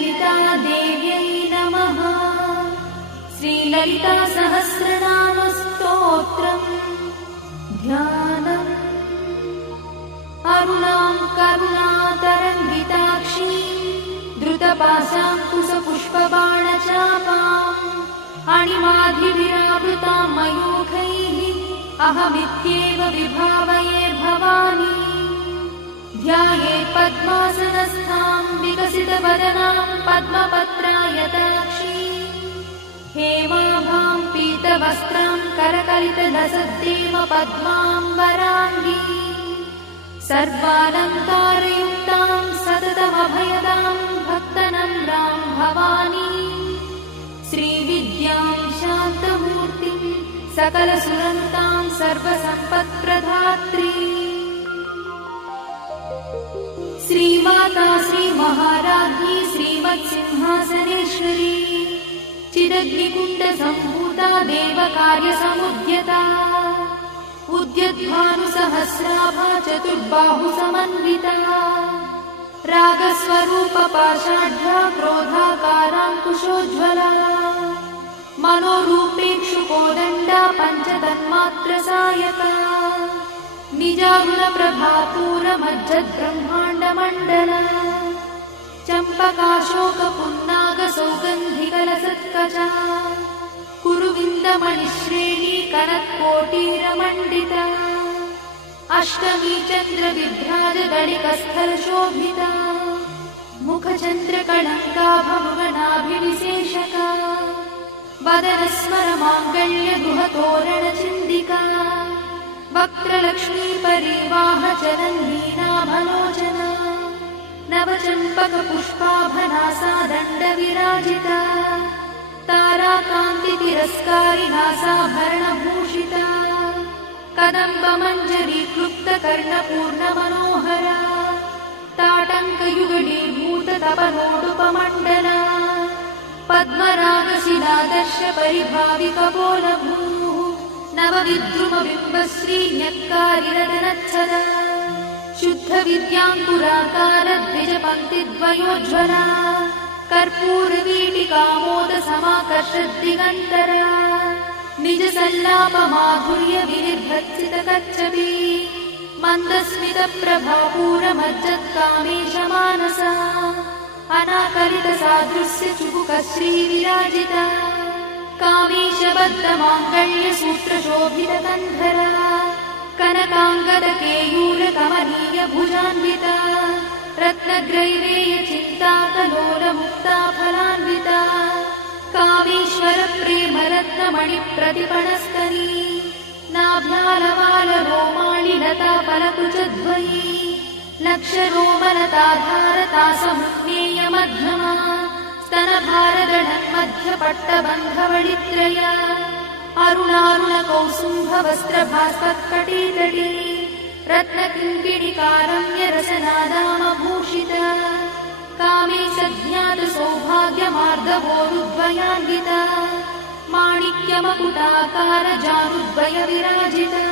श्रीललितादेव्यै नमः। श्रीललितासहस्रनामस्तोत्रम् ध्यानम्। अरुणां करुणातरङ्गिताक्षीं धृतपाशाङ्कुशपुष्पबाणचापाम् अणिमाधिभिरावृतां मयूखैः अहमित्येव विभावये भवानी। ध्यायेत् पद्मासनस्थां विकसितवदनां पद्मपत्रायताक्षीं हेमाभां पीतवस्त्रां करकलितलसद्देव पद्माम्बराङ्गी सर्वालङ्कारयुक्तां सततमभयदां भक्तनम्रां भवानी। श्रीविद्यां शान्तमूर्तिं सकलसुरन्तां सर्वसम्पत्प्रदात्री श्रीमाता श्रीमहाराज्ञी श्रीमत्सिंहासनेश्वरी चिदग्निकुण्डसम्भूता देवकार्यसमुद्यता उद्यद्भानुसहस्राभा चतुर्बाहुसमन्विता रागस्वरूपपाषाढ्या क्रोधाकाराङ्कुशोज्ज्वला मनोरूपेक्षुकोदण्डा पञ्चतन्मात्रसायका निजारुणप्रभापूरमज्जद्ब्रह्माण्डमण्डला चम्पकाशोकपुन्नागसौगन्धिकलसत्कजा कुरुविन्दमणिश्रेणी कनत्कोटीरमण्डिता अष्टमी चन्द्रविभ्राजदलिकस्थलशोभिता मुखचन्द्रकलङ्काभमृगनाभिविशेषका वदनस्मरमाङ्गल्यगृहतोरणचिन्दिका वक्त्रलक्ष्मीपरिवाहचरन्नीनाभलोचना नवचम्पकपुष्पाभनासा दण्डविराजिता ताराकान्तितिरस्कारिनासाभरणभूषिता कदम्बमञ्जरीक्लुप्तकर्णपूर्णमनोहरा ताटङ्कयुगलीभूततपनोडुपमण्डला पद्मरागशिलादर्शपरिभाविकपोलभूः नवविद्रुमबिम्बश्रीन्यक्कारिरदनच्छदा शुद्धविद्याङ्कुराकारद्विजपङ्क्तिद्वयोज्ज्वला कर्पूरवीटिकामोदसमाकर्षद्दिगन्तरा निजसल्लापमाधुर्यविनिर्भर्त्सितकच्छपी मन्दस्मितप्रभापूरमज्जत्कामेशमानसा अनाकलितसादृश्यचुबुकश्रीविराजिता कामेशबद्धमाङ्गल्यसूत्रशोभितकन्धरा कनकाङ्गदकेयूरकमनीयभुजान्विता रत्नग्रैवेयचिन्ताकलोलमुक्ताफलान्विता कामेश्वरप्रेमरत्नमणिप्रतिपणस्तनी नाभ्यालवालरोमाणिलताफलकुचद्वयी लक्षरोमलताधारतासमुज्ञेयमध्यमा स्तनभारदढन्मध्यपट्टबन्धवळित्रया अरुणारुणकौसुम्भवस्त्रभास्पत्कटीतटी रत्नकिङ्किणिकारम्यरसनादामभूषिता कामे सज्ञातसौभाग्यमार्गवोरुद्वयान्विता माणिक्यमकुटाकारजानुद्वयविराजिता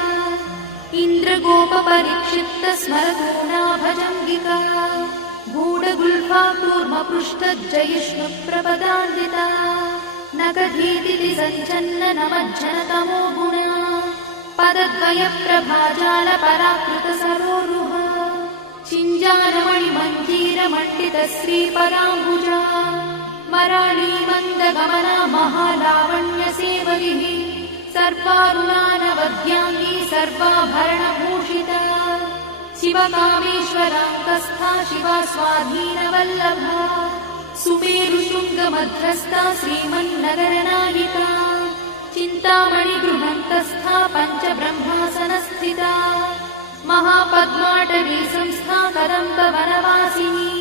इन्द्रगोपपरिक्षिप्तस्मरतूणाभजङ्गिका गूढगुल्फा कूर्मपृष्ठज्जयिष्णुप्रपदान्विता नखधीतिति सञ्चन्ननमज्जनतमो गुणा पदद्वयप्रभाजालपराकृतसरोरुहा चिञ्जानमणिमञ्जीरमण्डितश्रीपदाम्बुजा मराळीमन्दगमना महालावण्यसेवलिः सर्वारुणानवद्याङ्गी सर्वाभरणभूषिता शिवकामेश्वराङ्कस्था शिवा स्वाधीनवल्लभा सुमेरुशृङ्गमध्यस्था श्रीमन्नगरनायिका चिन्तामणिगृहन्तस्था पञ्चब्रह्मासनस्थिता महापद्माटवी संस्था कदम्बवनवासिनी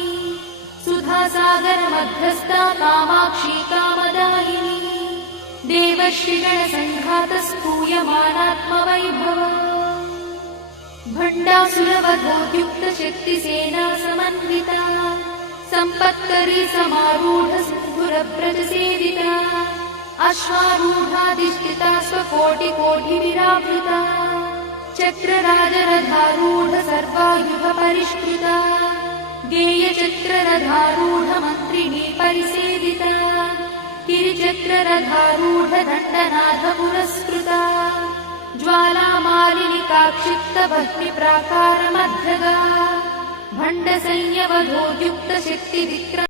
सुधासागरमध्यस्था कामाक्षी कामदायिनी देवर्षिगणसङ्घातस्तूयमानात्मवैभवा भण्डासुरवधोद्युक्तशक्तिसेना समन्विता सम्पत्करी समारूढसिन्धुरव्रजसेविता अश्वारूढाधिष्ठिता स्वकोटिकोटिविरावृता चक्रराजरथारूढ सर्वायुधपरिष्कृता गेयचक्ररथारूढमन्त्रिणी परिसेविता गिरिचक्ररथारूढदण्डनाथ पुरस्कृता ज्वालामालिनिकाक्षिप्तभक्तिप्राकारमध्यगा भण्डसंयवधोद्युक्तशक्तिविक्र